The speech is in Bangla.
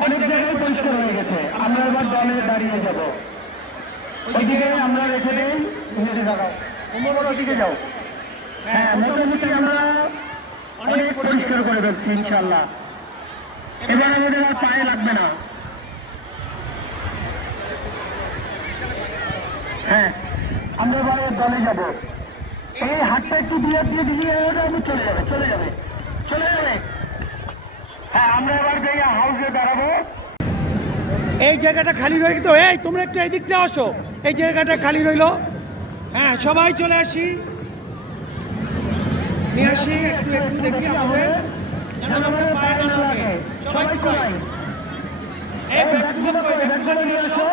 পরিষ্কার হয়ে গেছে। আমরা এবার দলে দাঁড়িয়ে যাব। ওইদিকে আমরা রেখে দেই এদিকে দাঁড়াও ওমর ওদিকে যাও। হ্যাঁ মোটামুটি আমরা অনেক পরিষ্কার করে ফেলছি ইনশাল্লাহ এবার আমাদের আর পায়ে লাগবে না। হ্যাঁ আমরা এবারে দলে যাব। এই হাতটা একটু দিয়ে দিয়ে দিয়ে আমি চলে যাবে চলে যাবে চলে যাবে। হ্যাঁ আমরা এই জায়গাটা খালি রয়ে তো এই, তোমরা একটু এই দিকটা আসো। এই জায়গাটা খালি রইল। হ্যাঁ সবাই চলে আসি। নিয়ে আসি, একটু একটু দেখি আমাদের। সবাই এই ব্যাগগুলো নিয়ে এসো